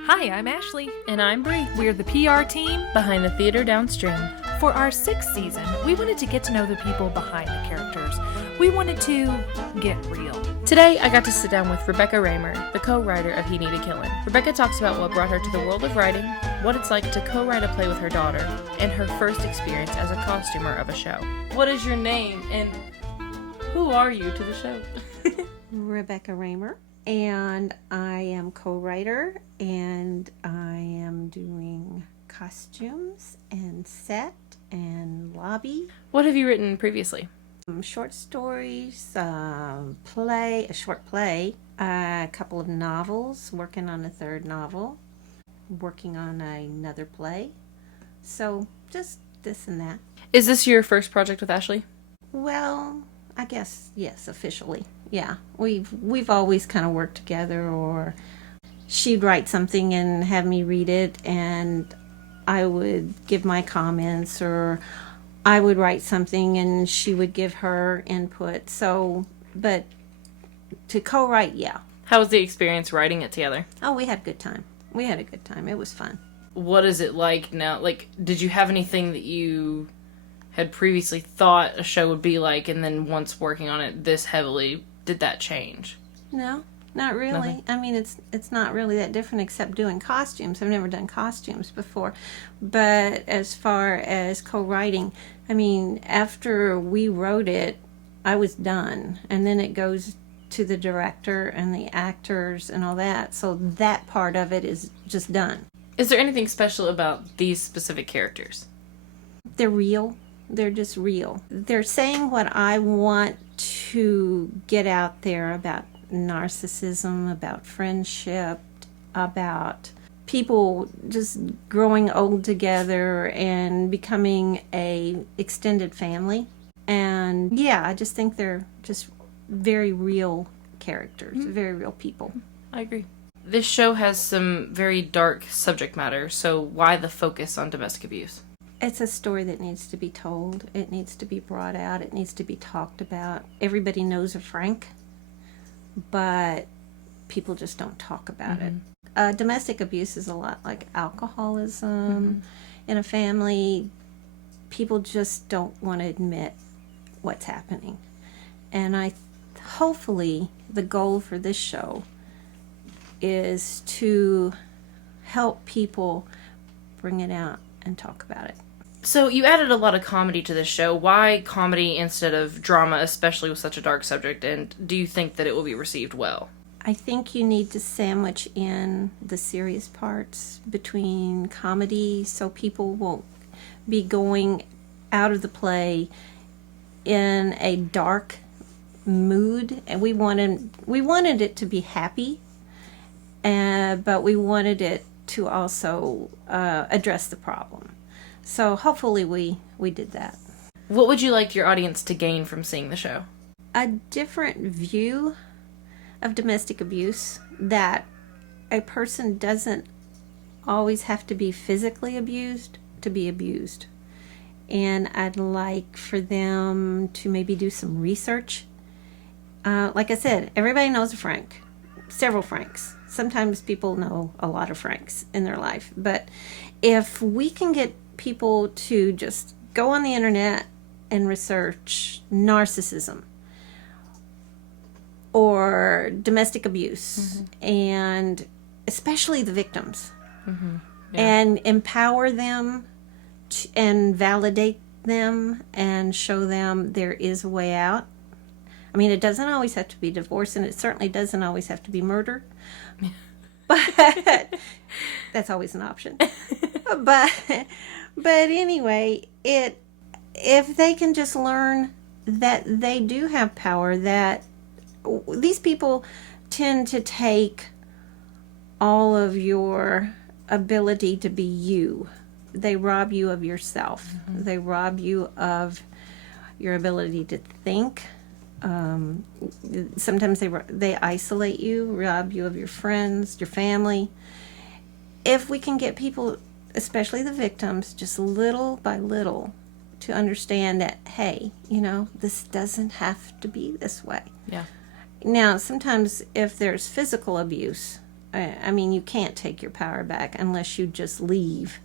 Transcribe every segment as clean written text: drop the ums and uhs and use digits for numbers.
Hi, I'm Ashley. And I'm Bree. We're the PR team Behind the Theatre Downstream. For our 6th season. We wanted to get to know the people behind the characters. We wanted to get real. Today, I got to sit down with Rebekah Raymer, the co-writer of Needed Killin. Rebekah talks about what brought her to the world of writing, what it's like to co-write a play with her daughter, and her first experience as a costumer of a show. What is your name, and who are you to the show? Rebekah Raymer, and I am co-writer, and I am doing costumes and set and lobby. What have you written previously? Short stories, a short play, a couple of novels, working on a 3rd novel, working on another play. So just this and that. Is this your first project with Ashley? Well, I guess yes, officially. Yeah, we've always kind of worked together, or she'd write something and have me read it, and I would give my comments, or I would write something and she would give her input. So, but to co-write, yeah. How was the experience writing it together? Oh, we had a good time. It was fun. What is it like now? Like, did you have anything that you had previously thought a show would be like, and then once working on it this heavily, did that change? No, not really. Nothing? I mean, it's not really that different except doing costumes. I've never done costumes before. But as far as co-writing, I mean, after we wrote it, I was done. And then it goes to the director and the actors and all that. So that part of it is just done. Is there anything special about these specific characters? They're real. They're just real. They're saying what I want to get out there about narcissism, about friendship, about people just growing old together and becoming a extended family. And yeah, I just think they're just very real characters, very real people. I agree. This show has some very dark subject matter, so why the focus on domestic abuse? It's a story that needs to be told. It needs to be brought out. It needs to be talked about. Everybody knows a Frank, but people just don't talk about it. Domestic abuse is a lot like alcoholism in a family. People just don't want to admit what's happening. And hopefully the goal for this show is to help people bring it out and talk about it. So you added a lot of comedy to this show. Why comedy instead of drama, especially with such a dark subject? And do you think that it will be received well? I think you need to sandwich in the serious parts between comedy so people won't be going out of the play in a dark mood. And we wanted it to be happy, but we wanted it to also address the problem. So hopefully we did that. What would you like your audience to gain from seeing the show? A different view of domestic abuse, that a person doesn't always have to be physically abused to be abused. And I'd like for them to maybe do some research. Like I said, everybody knows a Frank, several Franks. Sometimes people know a lot of Franks in their life. But if we can get people to just go on the internet and research narcissism or domestic abuse, and especially the victims, and empower them and validate them and show them there is a way out. I mean, it doesn't always have to be divorce, and it certainly doesn't always have to be murder. But that's always an option. But anyway, if they can just learn that they do have power, that these people tend to take all of your ability to be you. They rob you of yourself. They rob you of your ability to think. Sometimes they isolate you, rob you of your friends, your family. If we can get people, especially the victims, just little by little, to understand that, hey, this doesn't have to be this way. Yeah. Now, sometimes if there's physical abuse, I mean, you can't take your power back unless you just leave.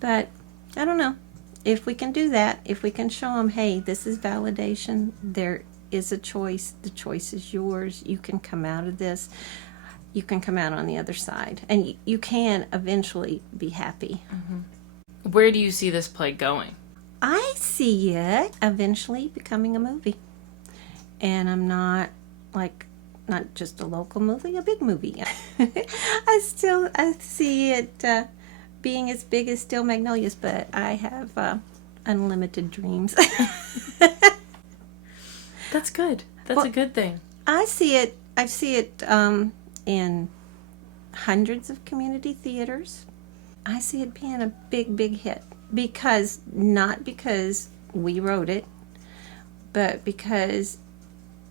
But I don't know. If we can do that, if we can show them, hey, this is validation, there is a choice, the choice is yours, you can come out of this, you can come out on the other side, and you can eventually be happy. Mm-hmm. Where do you see this play going? I see it eventually becoming a movie. And I'm not just a local movie, a big movie. I see it being as big as Steel Magnolias, but I have unlimited dreams. That's good. That's a good thing. I see it in hundreds of community theaters. I see it being a big, big hit not because we wrote it, but because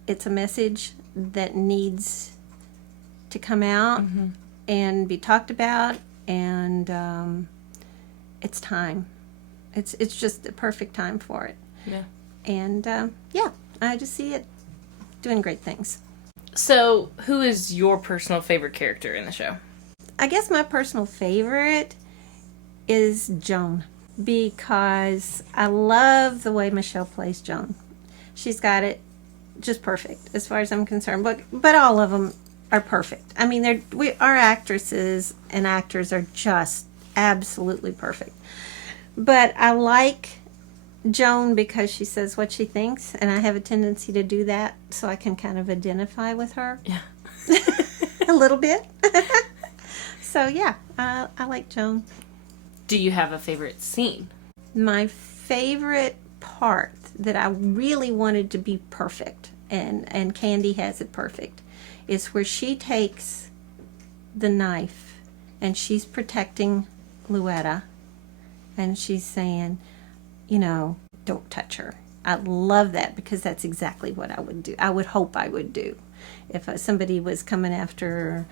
it's a message that needs to come out mm-hmm. and be talked about, and it's time. It's just the perfect time for it. Yeah. And I just see it doing great things. So, who is your personal favorite character in the show? I guess my personal favorite is Joan, because I love the way Michelle plays Joan. She's got it just perfect as far as I'm concerned, but all of them are perfect. I mean, our actresses and actors are just absolutely perfect. But I like Joan because she says what she thinks, and I have a tendency to do that, so I can kind of identify with her. Yeah. A little bit. So yeah, I like Joan. Do you have a favorite scene? My favorite part that I really wanted to be perfect, and Candy has it perfect, is where she takes the knife and she's protecting Louetta, and she's saying, don't touch her. I love that because that's exactly what I would do. I would hope I would do. If somebody was coming after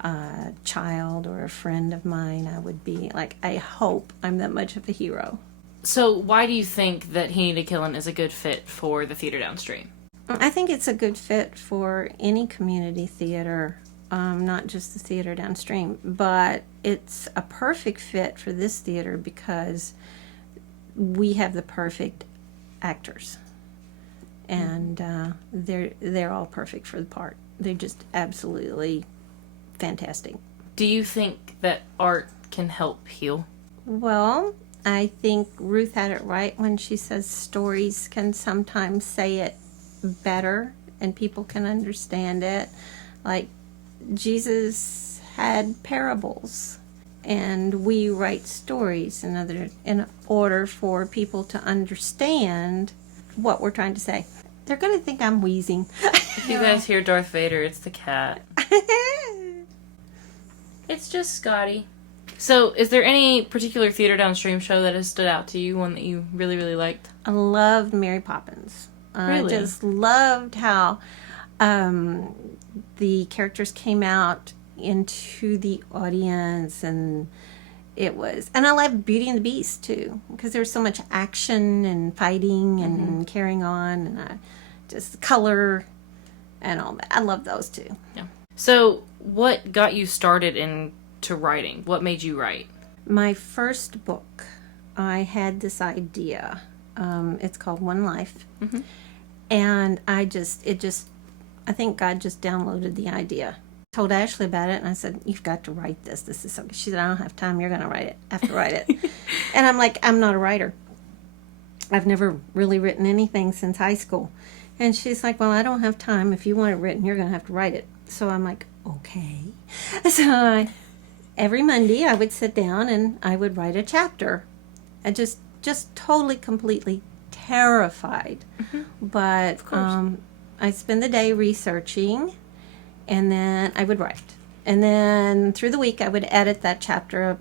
a child or a friend of mine, I would be like, I hope I'm that much of a hero. So why do you think that He Needed Killin is a good fit for the Theatre Downstream? I think it's a good fit for any community theater, not just the Theatre Downstream, but it's a perfect fit for this theater because we have the perfect actors, and they're all perfect for the part. They're just absolutely fantastic. Do you think that art can help heal? Well, I think Ruth had it right when she says stories can sometimes say it better and people can understand it. Like Jesus had parables, and we write stories in order for people to understand what we're trying to say. They're going to think I'm wheezing. If you guys hear Darth Vader, it's the cat. It's just Scotty. So, is there any particular Theatre Downstream show that has stood out to you, one that you really, really liked? I loved Mary Poppins. Really? I just loved how the characters came out into the audience, and I loved Beauty and the Beast too, because there was so much action and fighting and carrying on, and just color and all that. I love those too. Yeah. So, what got you started into writing? What made you write? My first book, I had this idea. It's called One Life. Mm-hmm. And I think God just downloaded the idea. Told Ashley about it, and I said, you've got to write this. This is so good. She said, I don't have time. You're going to write it. I have to write it. And I'm like, I'm not a writer. I've never really written anything since high school. And she's like, well, I don't have time. If you want it written, you're going to have to write it. So I'm like, okay. So every Monday I would sit down and I would write a chapter. I just totally, completely terrified. Mm-hmm. But I spend the day researching, and then I would write. And then through the week I would edit that chapter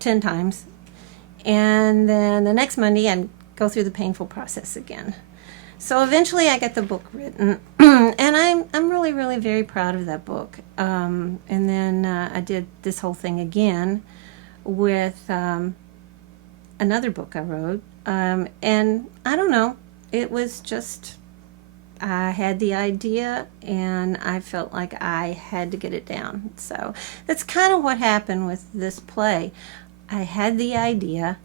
10 times. And then the next Monday I'd go through the painful process again. So eventually I got the book written, and I'm really, really very proud of that book. And then I did this whole thing again with another book I wrote. And I don't know, it was just I had the idea, and I felt like I had to get it down. So that's kind of what happened with this play. I had the idea,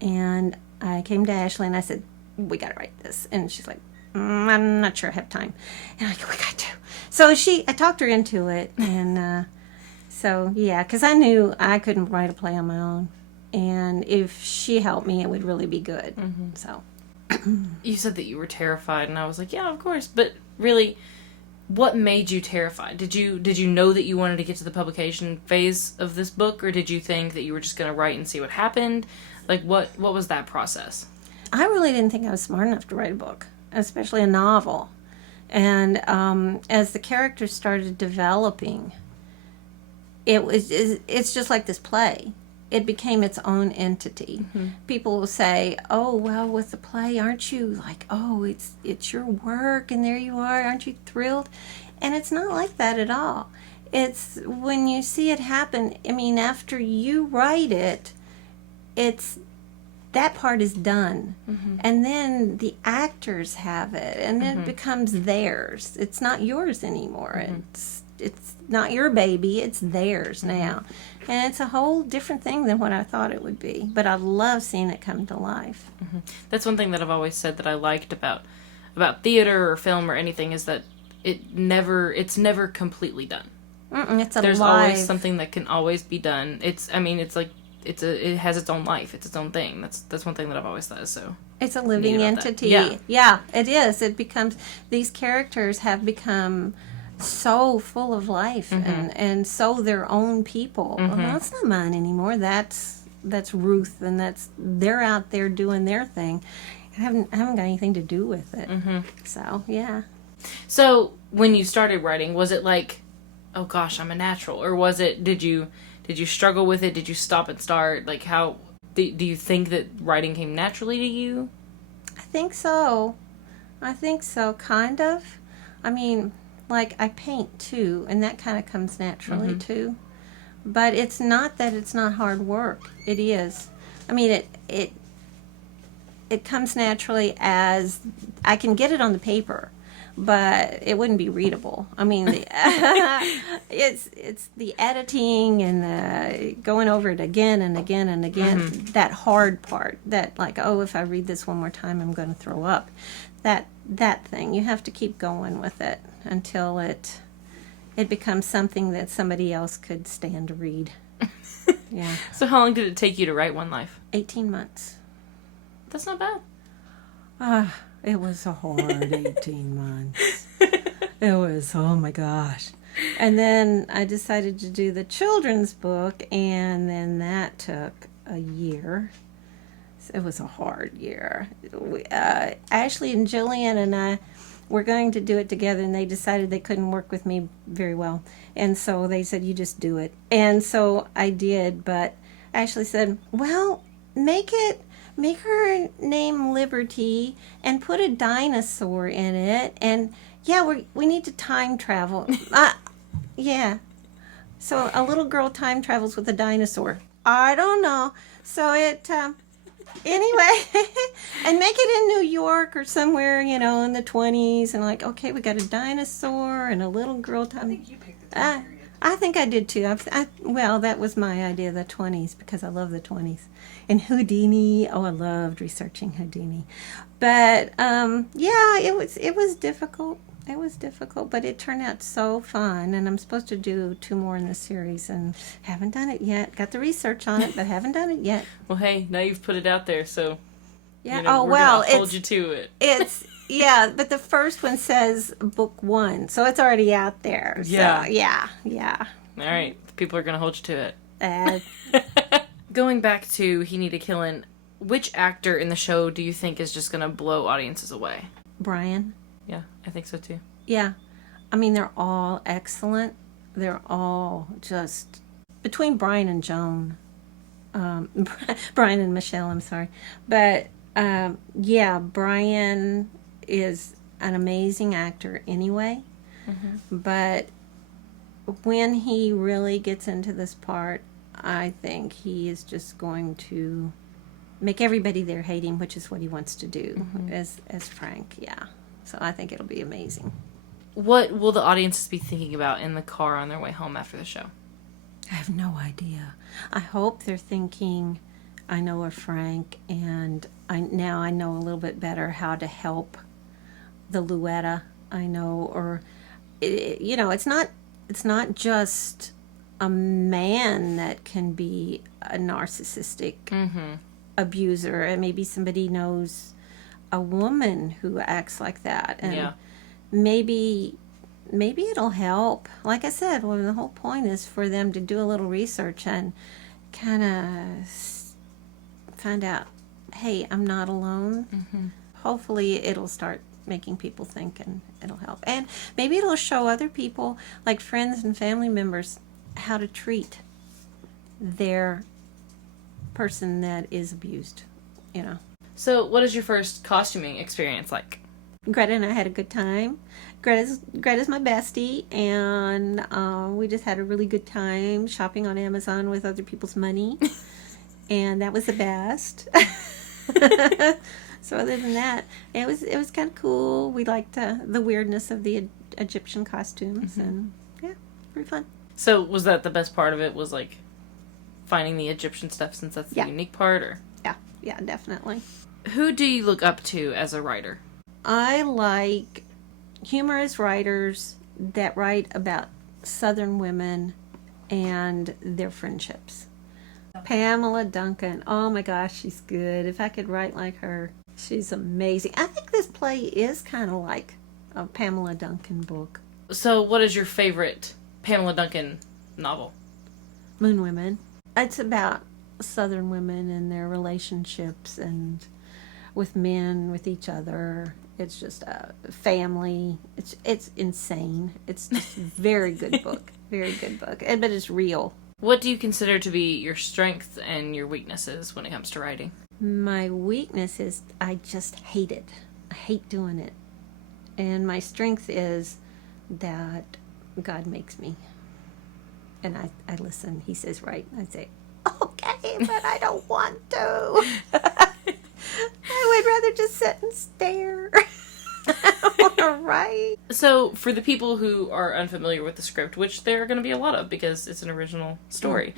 and I came to Ashley, and I said, we got to write this. And she's like, I'm not sure I have time. And I'm like, we got to. So I talked her into it, and so, yeah, because I knew I couldn't write a play on my own. And if she helped me, it would really be good. So... You said that you were terrified, and I was like, yeah, of course. But really, what made you terrified? Did you know that you wanted to get to the publication phase of this book, or did you think that you were just going to write and see what happened? Like, what was that process? I really didn't think I was smart enough to write a book, especially a novel. And as the characters started developing, it's just like this play. It became its own entity. People will say, oh, well, with the play, aren't you like, oh, it's your work, and there you are, aren't you thrilled? And it's not like that at all. It's when you see it happen, I mean, after you write it, that part is done. And then the actors have it, and it becomes theirs. It's not yours anymore. It's not your baby, it's theirs now. And it's a whole different thing than what I thought it would be. But I love seeing it come to life. That's one thing that I've always said that I liked about theater or film or anything, is that it's never completely done. There's always something that can always be done. It has its own life. It's its own thing. That's one thing that I've always thought is so. It's a living entity. Yeah, it is. It becomes, these characters have become so full of life and so their own people. Well, that's not mine anymore. That's Ruth, and they're out there doing their thing. I haven't got anything to do with it. So yeah. So when you started writing, was it like, oh gosh, I'm a natural, or was it? Did you struggle with it? Did you stop and start? Like, how do you think that writing came naturally to you? I think so, kind of. I mean, like, I paint too, and that kind of comes naturally too. But it's not that it's not hard work. It is. I mean, it comes naturally as I can get it on the paper, but it wouldn't be readable. I mean, it's the editing and the going over it again and again and again. That hard part. That, like, oh, if I read this one more time, I'm going to throw up. That thing. You have to keep going with it until it becomes something that somebody else could stand to read. Yeah. So how long did it take you to write One Life? 18 months. That's not bad. It was a hard 18 months. It was, oh my gosh. And then I decided to do the children's book, and then that took a year. It was a hard year. Ashley and Jillian and I were going to do it together, and they decided they couldn't work with me very well. And so they said, you just do it. And so I did, but Ashley said, well, make her name Liberty and put a dinosaur in it. And yeah, we need to time travel. Yeah. So a little girl time travels with a dinosaur. I don't know. So anyway, and make it in New York or somewhere, in the 20s. And like, okay, we got a dinosaur and a little girl time. I think you picked the time period. I think I did too. Well, that was my idea, the 20s, because I love the 20s. And Houdini, I loved researching Houdini. But yeah, it was difficult. It was difficult, but it turned out so fun. And I'm supposed to do 2 more in the series, and haven't done it yet. Got the research on it, but haven't done it yet. Well, hey, now you've put it out there, so yeah. We're gonna hold you to it. Yeah, but the first one says book 1, so it's already out there. Yeah. So, yeah. All right, people are gonna hold you to it. Going back to Needed Killin, which actor in the show do you think is just gonna blow audiences away? Brian. Yeah, I think so too. Yeah. I mean, they're all excellent. They're all just... Between Brian and Joan. Brian and Michelle, I'm sorry. But, yeah, Brian is an amazing actor anyway. But when he really gets into this part, I think he is just going to make everybody there hate him, which is what he wants to do as Frank, yeah. So I think it'll be amazing. What will the audiences be thinking about in the car on their way home after the show? I have no idea. I hope they're thinking, I know a Frank, and now I know a little bit better how to help the Luetta. I know, or it's not just a man that can be a narcissistic abuser, and maybe somebody knows a woman who acts like that, and maybe it'll help. Like I said, well, the whole point is for them to do a little research and kind of find out, hey, I'm not alone. Hopefully it'll start making people think, and it'll help. And maybe it'll show other people, like friends and family members, how to treat their person that is abused, So what is your first costuming experience like? Greta and I had a good time. Greta's my bestie, and we just had a really good time shopping on Amazon with other people's money, and that was the best. So other than that, it was kind of cool. We liked the weirdness of the Egyptian costumes, and yeah, pretty fun. So was that the best part of it, was like finding the Egyptian stuff, since that's the unique part? Or yeah, definitely. Who do you look up to as a writer? I like humorous writers that write about Southern women and their friendships. Pamela Duncan, oh my gosh, she's good. If I could write like her, she's amazing. I think this play is kind of like a Pamela Duncan book. So what is your favorite Pamela Duncan novel? Moon Women. It's about Southern women and their relationships, and with men, with each other. It's just a family. It's insane. It's just a very good book. Very good book. But it's real. What do you consider to be your strengths and your weaknesses when it comes to writing? My weakness is I just hate it. I hate doing it. And my strength is that God makes me. And I listen. He says, right. I say, okay, but I don't want to. I would rather just sit and stare. I don't want to write. So, for the people who are unfamiliar with the script, which there are going to be a lot of because it's an original story,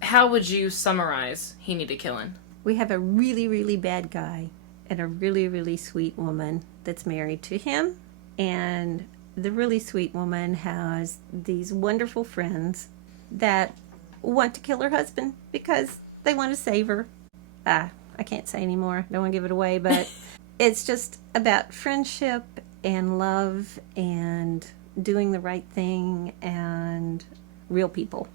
how would you summarize He Needed Killin? We have a really, really bad guy and a really, really sweet woman that's married to him. And the really sweet woman has these wonderful friends that want to kill her husband because they want to save her. I can't say anymore. Don't want to give it away, but it's just about friendship and love and doing the right thing and real people.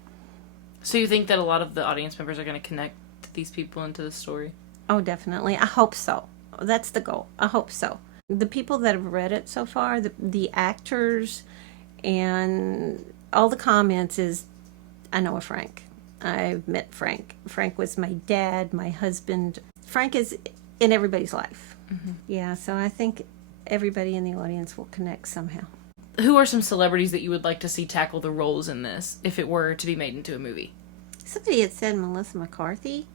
So you think that a lot of the audience members are going to connect these people into the story? Oh, definitely. I hope so. That's the goal. I hope so. The people that have read it so far, the actors and all the comments is, I know a Frank. I've met Frank. Frank was my dad, my husband. Frank is in everybody's life. Yeah, so I think everybody in the audience will connect somehow. Who are some celebrities that you would like to see tackle the roles in this if it were to be made into a movie? Somebody had said Melissa McCarthy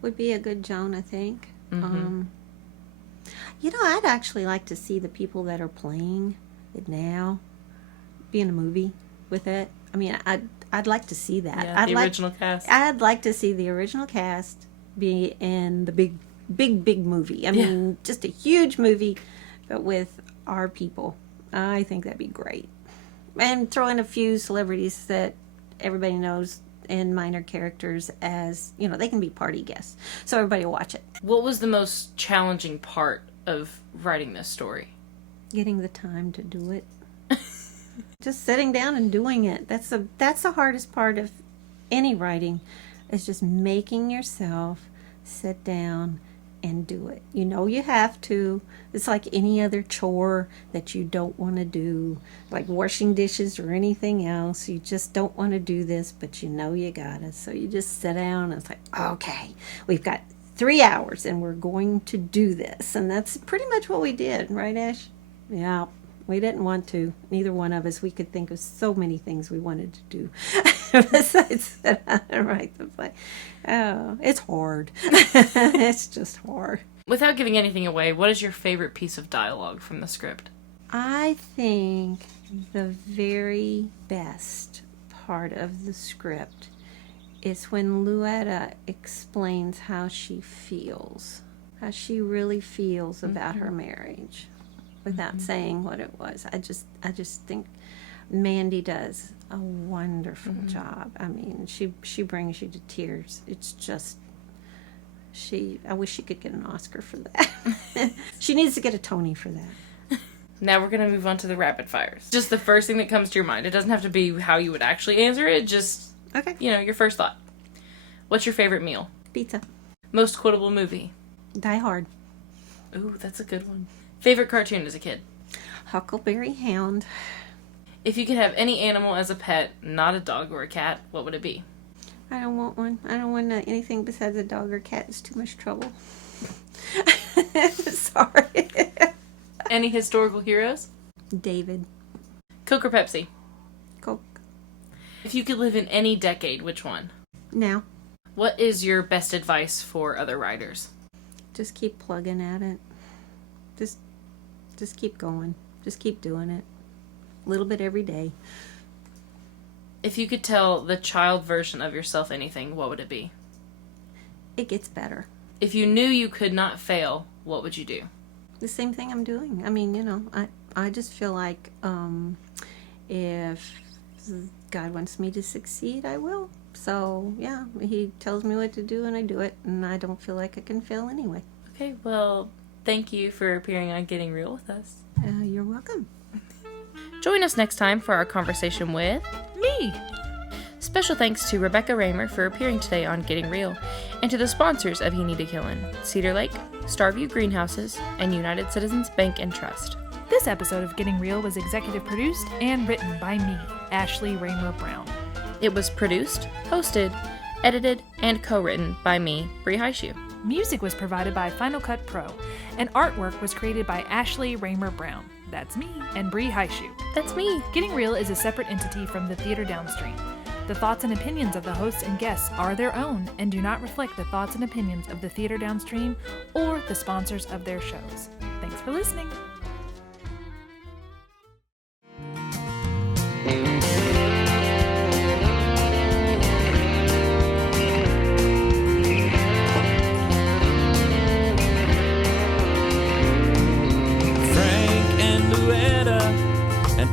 would be a good Joan, I think. I'd actually like to see the people that are playing it now be in a movie with it. I mean, I'd like to see that. Yeah, the original cast. I'd like to see the original cast be in the big movie. I mean, just a huge movie, but with our people. I think that'd be great. And throw in a few celebrities that everybody knows and minor characters as, they can be party guests. So everybody will watch it. What was the most challenging part of writing this story? Getting the time to do it. Just sitting down and doing it. That's the hardest part of any writing, is just making yourself sit down and do it. You have to. It's like any other chore that you don't want to do, like washing dishes or anything else. You just don't want to do this, but you got it. So you just sit down and it's like, okay, we've got 3 hours and we're going to do this. And that's pretty much what we did, right, Ash? Yeah. We didn't want to. Neither one of us. We could think of so many things we wanted to do besides sit down and write the play. Oh, it's hard. It's just hard. Without giving anything away, what is your favorite piece of dialogue from the script? I think the very best part of the script is when Luetta explains how she feels, how she really feels about her marriage, without saying what it was. I just think Mandy does a wonderful job. I mean, she brings you to tears. It's just, I wish she could get an Oscar for that. She needs to get a Tony for that. Now we're going to move on to the rapid fires. Just the first thing that comes to your mind. It doesn't have to be how you would actually answer it, just, Okay. your first thought. What's your favorite meal? Pizza. Most quotable movie? Die Hard. Ooh, that's a good one. Favorite cartoon as a kid? Huckleberry Hound. If you could have any animal as a pet, not a dog or a cat, what would it be? I don't want one. I don't want anything besides a dog or cat. It's too much trouble. Sorry. Any historical heroes? David. Coke or Pepsi? Coke. If you could live in any decade, which one? Now. What is your best advice for other writers? Just keep plugging at it. Just keep going. Just keep doing it. A little bit every day. If you could tell the child version of yourself anything, what would it be? It gets better. If you knew you could not fail, what would you do? The same thing I'm doing. I mean, I just feel like if God wants me to succeed, I will. So, yeah, he tells me what to do and I do it, and I don't feel like I can fail anyway. Okay, well, thank you for appearing on Getting Real with us. You're welcome. Join us next time for our conversation with Me! Special thanks to Rebekah Raymer for appearing today on Getting Real, and to the sponsors of He Needed Killin, Cedar Lake, Starview Greenhouses, and United Citizens Bank and Trust. This episode of Getting Real was executive produced and written by me, Ashley Raymer-Brown. It was produced, hosted, edited, and co-written by me, Bree Heightchew. Music was provided by Final Cut Pro, and artwork was created by Ashley Raymer-Brown. That's me, and Bree Heightchew. That's me. Getting Real is a separate entity from the Theatre Downstream. The thoughts and opinions of the hosts and guests are their own and do not reflect the thoughts and opinions of the Theatre Downstream or the sponsors of their shows. Thanks for listening.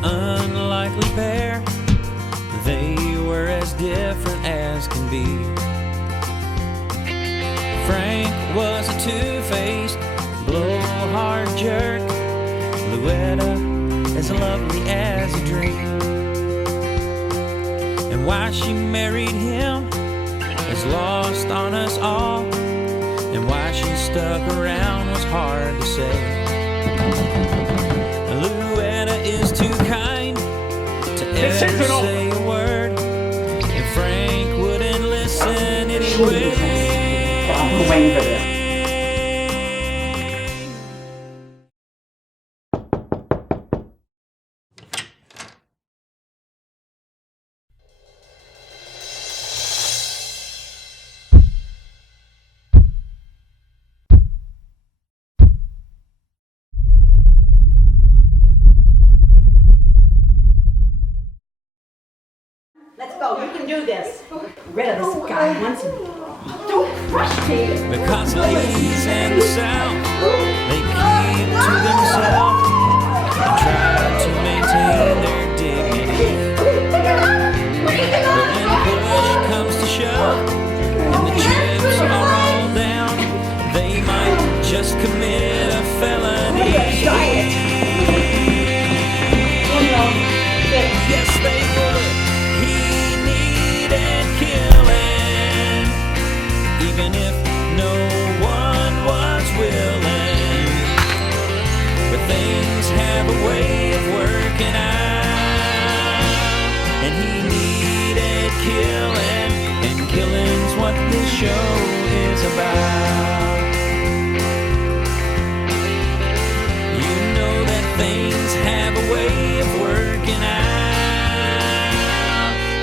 Unlikely pair, they were as different as can be. Frank was a two-faced, blowhard jerk. Luetta as lovely as a dream. And why she married him is lost on us all, and why she stuck around was hard to say. Luetta is too kind to ever say a word, and Frank wouldn't listen anyway. I'm waiting for this. Let's go. You can do this. Get rid of this guy once and don't rush me. The Consolies and the South, they keep to themselves and try to maintain their dignity. But when push comes to shove and the chips are all down, they might just commit a felony. Yes, they would. He needed killing, even if no one was willing. But things have a way of working out, and he needed killing, and killing's what this show is about. You know that things have a way of working out.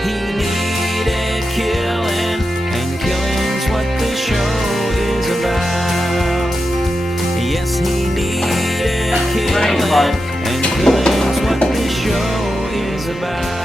He needed killing, and killing's what this show is about. fine. And killing's what this show is about.